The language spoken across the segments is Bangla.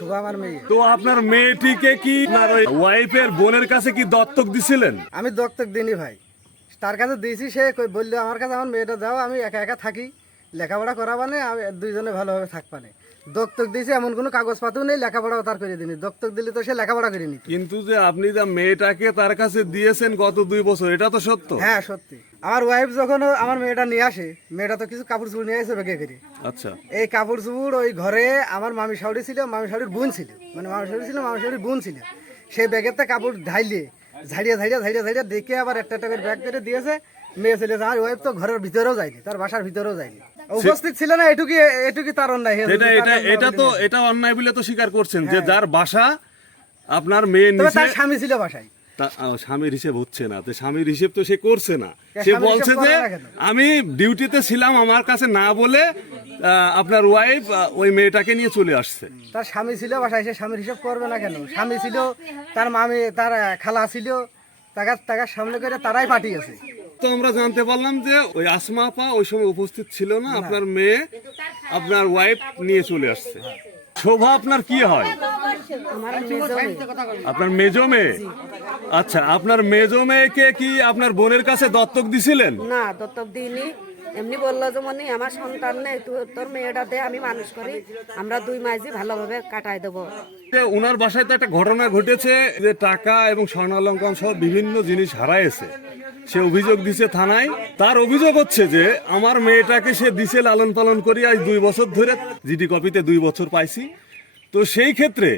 শুভ আমার মেয়ে। তো আপনার মেয়েটিকে কি আপনার ওয়াইফের বোনের কাছে কি দত্তক দিছিলেন? আমি দত্তক দিইনি ভাই। তার কাছে দিয়েছি সে বলল আমার কাছে আমার মেয়েটা দাও আমি একা একা থাকি। লেখাপড়া করাবানে আমি দুইজনে ভালোভাবে থাকবানে। দত্তক দিয়েছি এমন কোনো কাগজপাতিও নেই লেখাপড়াও তার করে দিনি। দত্তক দিলে তো সে লেখাপড়া করে নিত। কিন্তু যে আপনি যে মেয়েটাকে তার কাছে দিয়েছেন গত দুই বছর এটা তো সত্য? হ্যাঁ সত্যি। আমার ওয়াইফ যখন আমার মেয়েটা নিয়ে আসে মেয়েটা তো কিছু কাপড় চুপড় নিয়ে আসে বেগে করে। আচ্ছা। এই কাপড় চুপড় ওই ঘরে আমার মামি শাড়ি ছিল মামি শাড়ির বোন ছিল। মানে মামি শাড়ি ছিল মামি শাড়ির বোন ছিল। সেই ব্যাগের কাপড় ঢাইলে ঝাড়িয়ে ঝাড়িয়ে ঝাড়িয়ে ঝাড়িয়ে দেখে আবার একটা একটা করে ব্যাগ করে দিয়েছে। মেয়ে ছেলে আমার ওয়াইফ তো ঘরের ভিতরেও যায়নি তার বাসার ভিতরেও যায়নি। উপস্থিত ছিল না এটুকি এটুকি তার অন্যায় এটা এটা এটা তো এটা অন্যায় বলে তো স্বীকার করছেন যে যার বাসা আপনার মেয়ে নিচে তার স্বামী ছিল বাসায়। স্বামীর হিসেব হচ্ছে না। তো স্বামীর হিসেব তো সে করছে না। সে বলছে যে? আমি ডিউটিতে ছিলাম আমার কাছে না বলে আপনার ওয়াইফ ওই মেয়েটাকে নিয়ে চলে আসছে। তার স্বামী ছিল বাসায় সে স্বামীর হিসাব করবে না কেন? স্বামী ছিল তার মামি তার খালা ছিল টাকা টাকা সামনে করে তারাই পাঠিয়েছে। তো আমরা জানতে পারলাম যে ওই আসমা আপা ওই সময় উপস্থিত ছিল না আপনার মেয়ে আপনার ওয়াইফ নিয়ে চলে আসছে। শোভা আপনার কি হয়? আপনার মেজো মেয়ে? আচ্ছা আপনার মেজো মেয়েকে কি আপনার বোনের কাছে দত্তক দিছিলেন? না দত্তক দিইনি। এমনি বলল যে মনি আমার সন্তান নেই তোর মেয়েটা দে আমি মানুষ করি। আমরা দুই মাইজি ভালোভাবে কাটাই দেবো। ওনার বাসায় তো একটা ঘটনা ঘটেছে যে টাকা এবং স্বর্ণালঙ্কন সহ বিভিন্ন জিনিস হারাইছে। সে অভিযোগ দিছে থানায়। তার অভিযোগ হচ্ছে যে, আমার মেয়েটাকে সে দিছে লালন পালন করি আজ দুই বছর ধরে, জিডি কপিতে দুই বছর পাইছি। তো সেই ক্ষেত্রে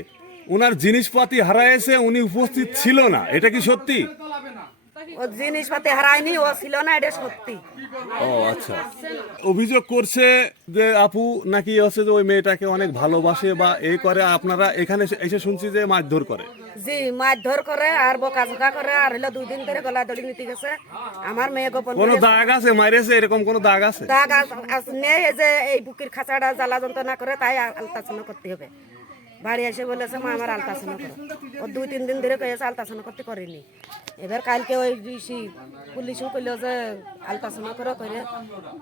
ওনার জিনিসপাতি হারাইছে, উনি উপস্থিত ছিল না। এটা কি সত্যি? ও জিনিসপাতি হারায়নি ও ছিল না এটা সত্যি। ও আচ্ছা। অভিযোগ করছে যে আপু নাকি হচ্ছে যে ওই মেয়েটাকে অনেক ভালোবাসে বা এই করে আপনারা এখানে এসে- শুনছি যে মারধর করে। জি মারধর করে আর বকা ঝোকা করে আর হলো দুই দিন ধরে গলা দড়ি নিতে গেছে। আমার মেয়ে গোপন কোনো দাগ আছে? মাইরেছে? এরকম কোনো দাগ আছে? দাগ আস- নেই যে এই বুকের খাঁচাটা জ্বালা যন্ত্রণা করে তাই আলতাসনা করতে হবে। বাড়ি এসে বলেছে মা আমার আলতাসনা করো। ও দুই তিন দিন ধরে কয়েছে আলতাসনা করতে করিনি। এবার কালকে ওই পুলিশও কইলো যে আলতাসনা করো করে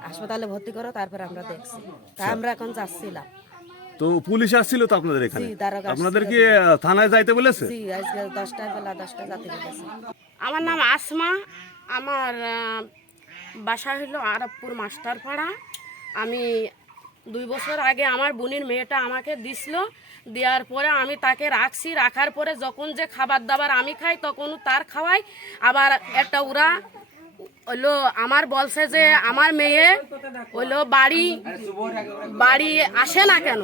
হাসপাতালে ভর্তি করো তারপর আমরা দেখছি। তা আমরা এখন যাচ্ছিলাম। তো পুলিশ আসছিল তো আপনাদের এখানে? আপনাদের কি থানায় যাইতে বলেছে? জি আজকে দশটায় বেলা দশটা যাতে গেছে আমার নাম আসমা। আমার বাসা হলো আরবপুর মাস্টারপাড়া। আমি দুই বছর আগে আমার বোনের মেয়েটা আমাকে দিছিল। দেওয়ার পরে আমি তাকে রাখছি। রাখার পরে যখন যে খাবার দাবার আমি খাই তখন তার খাওয়াই। আবার একটা ওরা হলো আমার বলছে যে আমার মেয়ে হলো বাড়ি বাড়ি আসে না কেন?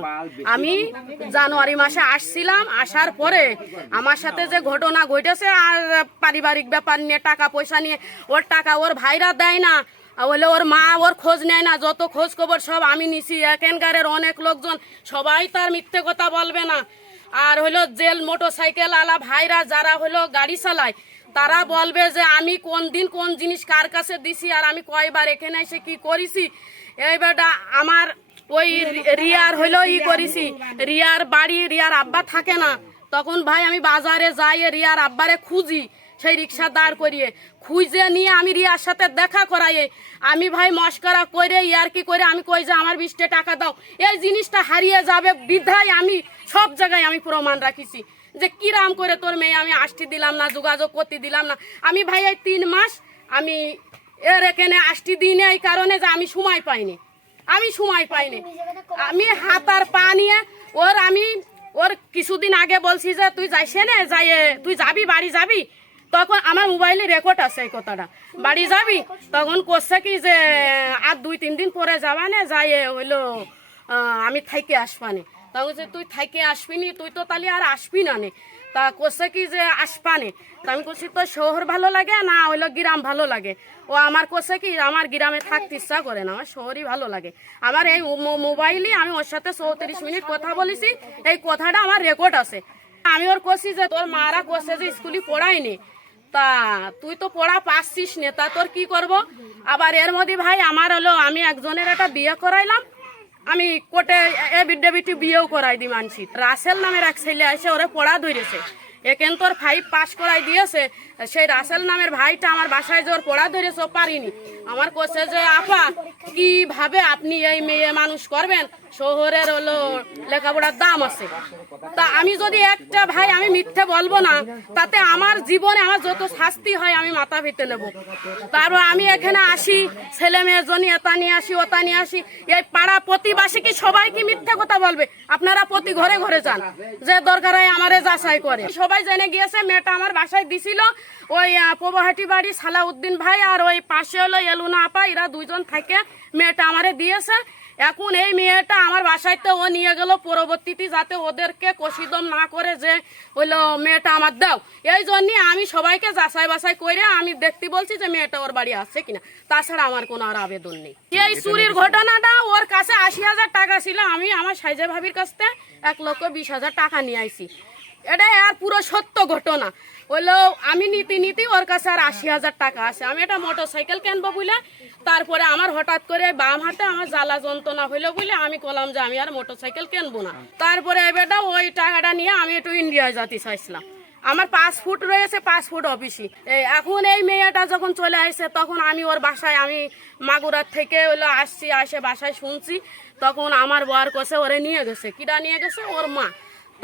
আমি জানুয়ারি মাসে আসছিলাম, আসার পরে আমার সাথে যে ঘটনা ঘটেছে আর পারিবারিক ব্যাপার নিয়ে টাকা পয়সা নিয়ে, ওর টাকা ওর ভাইরা দেয় না। বলে ওর মা, ওর খোঁজ নেয় না, যত খোঁজ খবর সব আমি নিছি। এখানকারের অনেক লোকজন, সবাই তার মিথ্যে কথা বলবে না। আর হলো জেল মোটর সাইকেল আলা ভাইরা যারা হলো গাড়ি চালায়, তারা বলবে যে আমি কোন দিন কোন জিনিস কার কাছে দিছি আর আমি কয়বার এখানে এসে কি করেছি। এইবারটা আমার ওই রিয়ার হইল ই করেছি। রিয়ার বাড়ি, রিয়ার আব্বা থাকে না। তখন ভাই আমি বাজারে যাই, রিয়ার আব্বারে খুঁজি। সেই রিক্সা দাঁড় করিয়ে, খুঁজে নিয়ে আমি রিয়ার সাথে দেখা করাইয়ে আমি ভাই মস্করা করে ইয়ার কি করে আমি কই যে আমার বিশটা টাকা দাও। এই জিনিসটা হারিয়ে যাবে বিধায় আমি সব জায়গায় আমি প্রমাণ রাখিছি। যে কিরাম করে তোর মেয়ে, আমি আসতে দিলাম না, যোগাযোগ করতে দিলাম না। আমি ভাই এই তিন মাস আমি এর এখানে আসতে দিই না এই কারণে যে আমি সময় পাইনি। আমি সময় পাইনি। আমি হাতার পা নিয়ে ওর আমি, ওর কিছুদিন আগে বলছি যে, তুই যাইছে না যাই তুই যাবি, বাড়ি যাবি? তখন আমার মোবাইলে রেকর্ড আছে এই কথাটা। বাড়ি যাবি? তখন করছে কি যে, আর দুই, তিন দিন পরে যাবা না? যাই হইল আমি থাইকে আসবানে তখন যে, তুই থাইকে আসবি নি? তুই তো তাহলে আর আসবি না নে? তা করছে কি যে আসবানে তা আমি করছি তো শহর ভালো লাগে না হইল গ্রাম ভালো লাগে? ও আমার করছে কি, আমার গ্রামে থাকতে ইচ্ছা করে না, আমার শহরই ভালো লাগে। আমার এই মোবাইলই আমি ওর সাথে চৌত্রিশ মিনিট কথা বলেছি, এই কথাটা আমার রেকর্ড আছে। আমি ওর করছি যে, তোর মারা করছে যে স্কুলে পড়ায়নি। তা, তুই তো পড়া পাচ্ছিস নে, তা তোর কি করব? আবার এর মধ্যে ভাই আমার হলো, আমি একজনের একটা বিয়ে করাইলাম। আমি কোর্টে এ বিডে বিটি বিয়েও করাই দি মানছি। রাসেল নামের এক ছেলে এসে ওরে পড়া ধরেছে। একেন তোর ফাইভ পাস করাই দিয়েছে? সেই রাসেল নামের ভাইটা আমার বাসায় যে ওর পড়া ধরেছে পারিনি। আমার কোসে যে, আপা, কীভাবে আপনি এই মেয়ে মানুষ করবেন? শহরের হলো লেখাপড়ার দাম আছে। তা আমি যদি একটা ভাই, আমি মিথ্যে বলব না, তাতে আমার জীবনে আমার যত শাস্তি হয় আমি মাথা ভিতে নেব। তারপর আমি এখানে আসি, ছেলে মেয়ের জন্য এটা নিয়ে আসি, ওটা নিয়ে আসি। এই পাড়া প্রতিবাসী কি সবাই কি মিথ্যে কথা বলবে? আপনারা প্রতি ঘরে ঘরে যান, যে দরকার হয় আমারে যাচাই করে। সবাই জেনে গিয়েছে, মেয়েটা আমার বাসায় দিছিল। ওই প্রভাহাটি বাড়ি সালাউদ্দিন ভাই আর ওই পাশে হলো এলুনা আপা, এরা দুইজন থাকে। মেয়েটা আমারে দিয়েছে। এখন এই মেয়েটা আমার বাসায় তো ও নিয়ে গেল পরবর্তীতে যাতে ওদেরকে কষিদম না করে যে হইল মেয়েটা আমার দাও। এই জন্যে আমি সবাইকে যাচাই বাছাই করে আমি দেখতে বলছি যে মেয়েটা ওর বাড়ি আছে কিনা। তাছাড়া আমার কোনো আর আবেদন নেই। এই চুরির ঘটনাটা ওর কাছে আশি হাজার টাকা ছিল। আমি আমার সাইজে ভাবির কাছ থেকে এক লক্ষ বিশ হাজার টাকা নিয়ে আইছি। এটা আর পুরো সত্য ঘটনা। হইল আমি নীতি নীতি, ওর কাছে আর আশি হাজার টাকা আছে। আমি একটা মোটর সাইকেল কিনবো বলে তারপরে আমার হঠাৎ করে বাম হাতে আমার জ্বালা যন্ত্রণা হইল বলে আমি কলাম যে আমি আর মোটর সাইকেল কিনবো না। তারপরে এবারটা ওই টাকাটা নিয়ে আমি একটু ইন্ডিয়ায় যেতে চাইছিলাম। আমার পাসপোর্ট রয়েছে পাসপোর্ট অফিসে এই এখন এই মেয়েটা যখন চলে আসছে তখন আমি ওর বাসায়, আমি মাগুরার থেকে হলো আসছি, আসে বাসায় শুনছি। তখন আমার বর কষে ওরে নিয়ে গেছে। কিরা নিয়ে গেছে? ওর মা।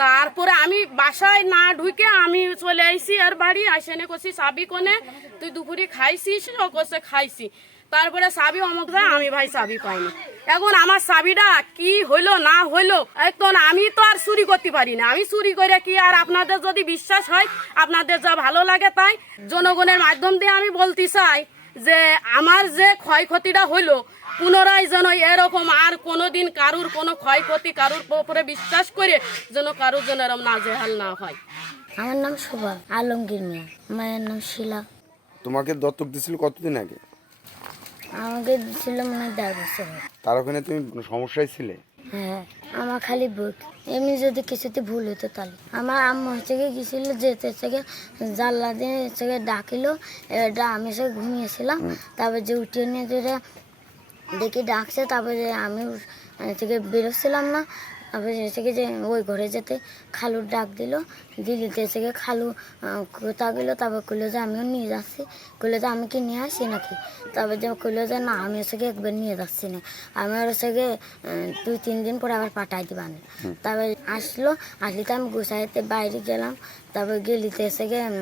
তারপরে আমি বাসায় না ঢুকে আমি চলে আইছি আর বাড়ি আসেনে করছি চাবি কোনে? তুই দুপুরে খাইছিস ও কষে খাইছি। তারপরে চাবি অমুক দেয় আমি ভাই চাবি পাইনি এখন আমার চাবিটা কি হইল, না হইল, এখন আমি তো আর চুরি করতে পারি না। আমি চুরি করে কি আর আপনাদের যদি বিশ্বাস হয়, আপনাদের যা ভালো লাগে তাই জনগণের মাধ্যম দিয়ে আমি বলতে চাই যে, আমার যে ক্ষয়ক্ষতিটা হইল পুনরায় যেন এরকম আর কোনোদিন কারুর কোনো ক্ষয়ক্ষতি কারুর উপরে বিশ্বাস করে যেন কারুর যেন এরকম নাজেহাল না হয়। আমার নাম শোভা আলমগীর মিয়া। মায়ের নাম শিলা। তোমাকে দত্তক দিছিল কতদিন আগে? আমাকে ছিল মনে হয় দেড় বছর তার ওখানে তুমি কোনো সমস্যায় ছিলে? হ্যাঁ আমার খালি বুক। এমনি যদি কিছুতে ভুল হতো তাহলে। আমার আম্মা হচ্ছে গিয়ে গেছিল যেতে হচ্ছে গিয়ে জানলা দিয়ে হচ্ছে গিয়ে ডাকিলো। এটা আমি সে ঘুমিয়েছিলাম। তারপর যে উঠিয়ে নিয়ে যেটা দেখি ডাকছে তারপরে যে আমি গিয়ে বেরোচ্ছিলাম না। তারপরে গিয়ে যে ওই ঘরে যেতে খালুর ডাক দিল। হচ্ছে গিয়ে খালু কোথা গেলো তারপর কইলো যে আমিও নিয়ে যাচ্ছি। কইলো যে আমি কি নিয়ে আসি নাকি? তারপর যে কইলো যে না আমি হচ্ছে একবার নিয়ে যাচ্ছি না। আমি হচ্ছে গিয়ে দুই তিন দিন পরে আবার পাঠাই দিবা না। তারপর আসলো আসলে তো আমি গুছাইতে বাইরে গেলাম। তারপর গেলিতে এসে উম,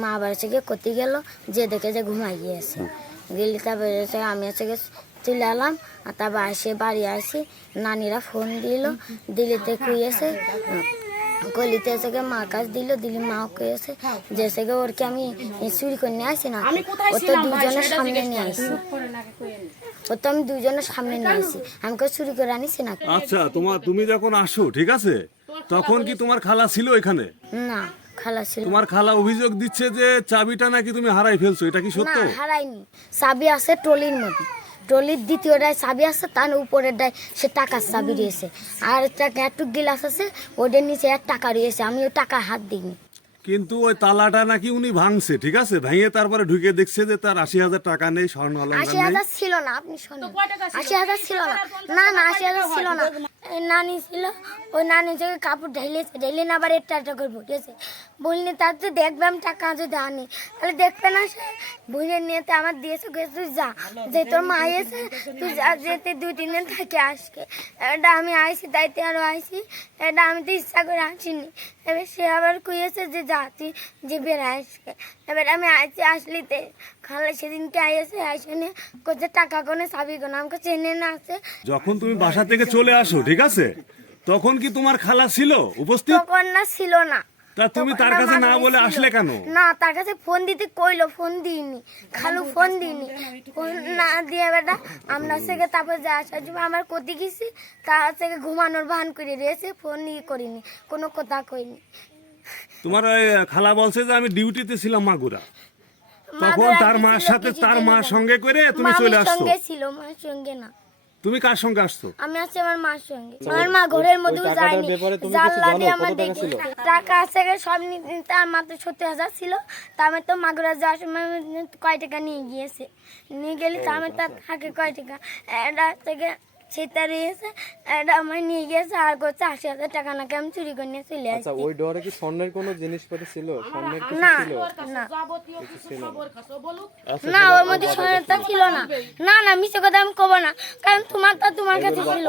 মা আবার হচ্ছে গিয়ে কোথায় গেল যে দেখে যে ঘুমাই গিয়েছে। গেলি তারপরে আমি হচ্ছে গিয়ে চলে এলাম আর তারপর আসে বাড়ি আসি নানিরা ফোন দিল দিলিতে কুইয়েছে কলিতে এসে গিয়ে মা কাছ দিল দিলি মা কুইয়েছে যে এসে গিয়ে ওরকে আমি চুরি করে নিয়ে আসি না আমি ও তো দুজনের সামনে নিয়ে। আসি। ও তো আমি দুজনের সামনে নিয়ে আসি। আমি কেউ চুরি করে আনিছি না আচ্ছা তোমার তুমি যখন আসো ঠিক আছে? তখন কি তোমার খালা ছিল এখানে? না। খালা ছিল। তোমার খালা অভিযোগ দিচ্ছে যে চাবিটা নাকি তুমি হারাই ফেলছো এটা কি না হারাইনি। চাবি আছে ট্রলির মধ্যে। ট্রলির দ্বিতীয়টায় চাবি আছে তার উপরেরটায় সে টাকার চাবি রয়েছে। আর একটা একটু গিলাস আছে ওদের নিচে এক টাকা রয়েছে আমি ওই টাকা হাত দিইনি। কিন্তু ওই তালাটা নাকি উনি ভাঙছে ঠিক আছে? ভেঙে তারপরে ঢুকে দেখছে যে তার আশি হাজার টাকা নেই স্বর্ণ অলংকার আশি হাজার ছিল না আপনি শোনেন? আশি হাজার ছিল না। না না আশি হাজার ছিল না। নানি ছিল, ওই নানি থেকে কাপড় ঢেলেছে ঢেলে না আবার একটা একটা করে ভুটেছে বললি তার তো দেখবে আমি টাকা যদি আনি। তাহলে দেখবে না সে ভুলে নিয়েতে আমার দিয়েছে গেছে তুই যা, যে তোর মা এসে তুই যা, যেতে দুই, তিন দিন থাকে আসকে। এটা আমি আইসি দায়িত্বে আরও আইসি এটা আমি তো ইচ্ছা করে আসিনি। এবার সে আবার কুইয়েছে যে, যা, তুই যে বেড়ে আসকে এবার আমি আইসি আসলিতে খালা সেদিনকে আইসে আইসে নিয়ে টাকা কোনে চাবি কোনে? আমাকে চেনে না আছে। যখন তুমি বাসা থেকে চলে আসো ঠিক আছে? তখন কি তোমার খালা ছিল উপস্থিত? তখন না ছিল না। তা তুমি তার কাছে না বলে আসলে কেন? না তার কাছে ফোন দিতে কইলো ফোন দিইনি। খালু ফোন দিইনি। ফোন না দিয়ে বেটা আমরা থেকে তারপর যা আসার জন্য আমার কোথায় গেছি তার থেকে ঘুমানোর ভান করে রয়েছে ফোন নিয়ে করিনি কোনো কথা কইনি। তোমার ওই খালা বলছে যে আমি ডিউটিতে ছিলাম মাগুরা। তখন তার মার সাথে তার মার সঙ্গে করে তুমি চলে আসছো। সঙ্গে ছিল মার সঙ্গে না। তুমি কার সঙ্গে আসছো? আমি আছি আমার মার সঙ্গে। আমার মা ঘরের মধ্যে যায়নি। জানলা দিয়ে আমার দেখি টাকা আছে গে সব নি- তার মাত্র সত্তর হাজার ছিল। তা আমি তো মাগুরা যাওয়ার সময় কয় টাকা নিয়ে গিয়েছে। নিয়ে গেলে তো আমি তার থাকে কয় টাকা। এটা থেকে সেটা রয়েছে। এটা আমার নিয়ে গিয়েছে আর করছে আশি হাজার টাকা নাকি আমি চুরি করে নিয়ে চলে আসছি। আচ্ছা ওই ডরে কি স্বর্ণের কোনো জিনিসপাতি ছিল? স্বর্ণের কিছু না। ছিল না। ওর মধ্যে ছিল না। না না মিশে কথা আমি কব না কারণ তোমার তা তোমার কাছে ছিল।